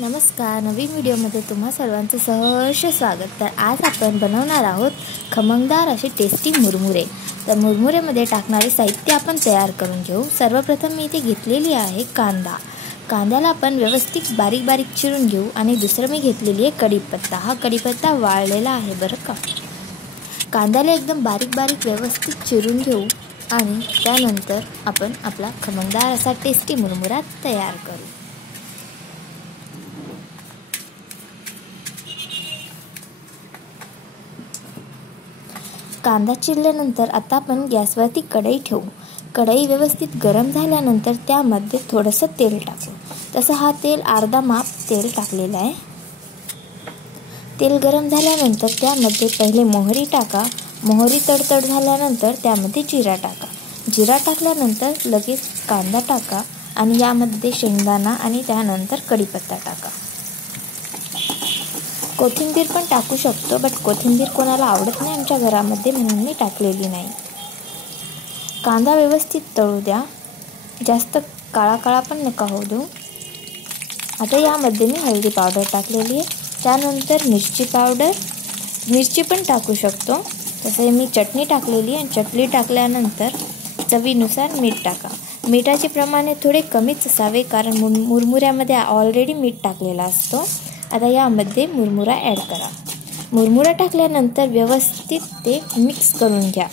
नमस्कार. नवीन व्हिडिओमध्ये तुम्हा सर्वांचं सहर्ष स्वागत. तर आज आपण बनवणार आहोत खमंगदार असे टेस्टी मुरमुरे. तर मुरमुरेमध्ये टाकणारे साहित्य आपण तयार करून घेऊ. सर्वप्रथम मी इथे घेतलेली आहे कांद्याला आपण व्यवस्थित बारीक बारीक चिरून घेऊ. आणि दुसरं मी घेतलेली आहे कढीपत्ता. हा कढीपत्ता वाळलेला आहे बरं का. कांद्याला एकदम बारीक बारीक व्यवस्थित चिरून घेऊ आणि त्यानंतर आपण आपला खमंगदार असा टेस्टी मुरमुरा तयार करू. कांदा चिरल्यानंतर आता आपण गॅसवरती कढई ठेवू. कढई व्यवस्थित गरम झाल्यानंतर त्यामध्ये थोडंसं तेल टाकू. तसं हा तेल अर्धा माप तेल टाकलेलं आहे. तेल गरम झाल्यानंतर त्यामध्ये पहिले मोहरी टाका. मोहरी तडतड झाल्यानंतर त्यामध्ये जिरा टाका. जिरा टाकल्यानंतर लगेच कांदा टाका आणि यामध्ये शेंगदाणा आणि त्यानंतर कढीपत्ता टाका. कोथिंबीर पण टाकू शकतो, बट कोथिंबीर कोणाला आवडत नाही आमच्या घरामध्ये, म्हणून मी टाकलेली नाही. कांदा व्यवस्थित तळू द्या. जास्त काळा काळा पण नका होऊ देऊ. आता यामध्ये मी हळदी पावडर टाकलेली आहे. त्यानंतर मिरची पण टाकू शकतो. तसं मी चटणी टाकलेली आहे. आणि चटणी टाकल्यानंतर चवीनुसार मीठ टाका. मिठाचे प्रमाण थोडे कमीच असावे, कारण मुरमुऱ्यामध्ये ऑलरेडी मीठ टाकलेला असतो. आता यामध्ये मुरमुरा ॲड करा. मुरमुरा टाकल्यानंतर व्यवस्थित ते मिक्स करून घ्या.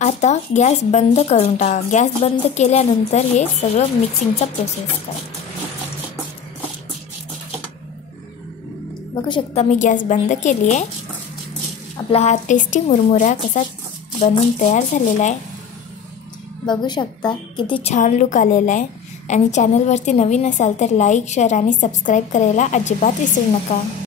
आता गॅस बंद करून टाका. गॅस बंद केल्यानंतर हे सगळं मिक्सिंगचा प्रोसेस करा. बघू शकता मी गॅस बंद केली आहे. आपला हा टेस्टी मुरमुरा कसा बनवून तयार झालेला आहे बघू शकता. किती छान लुक आलेला आहे. आणि चॅनलवरती नवीन असाल तर लाईक, शेअर आणि सबस्क्राईब करायला अजिबात विसरू नका.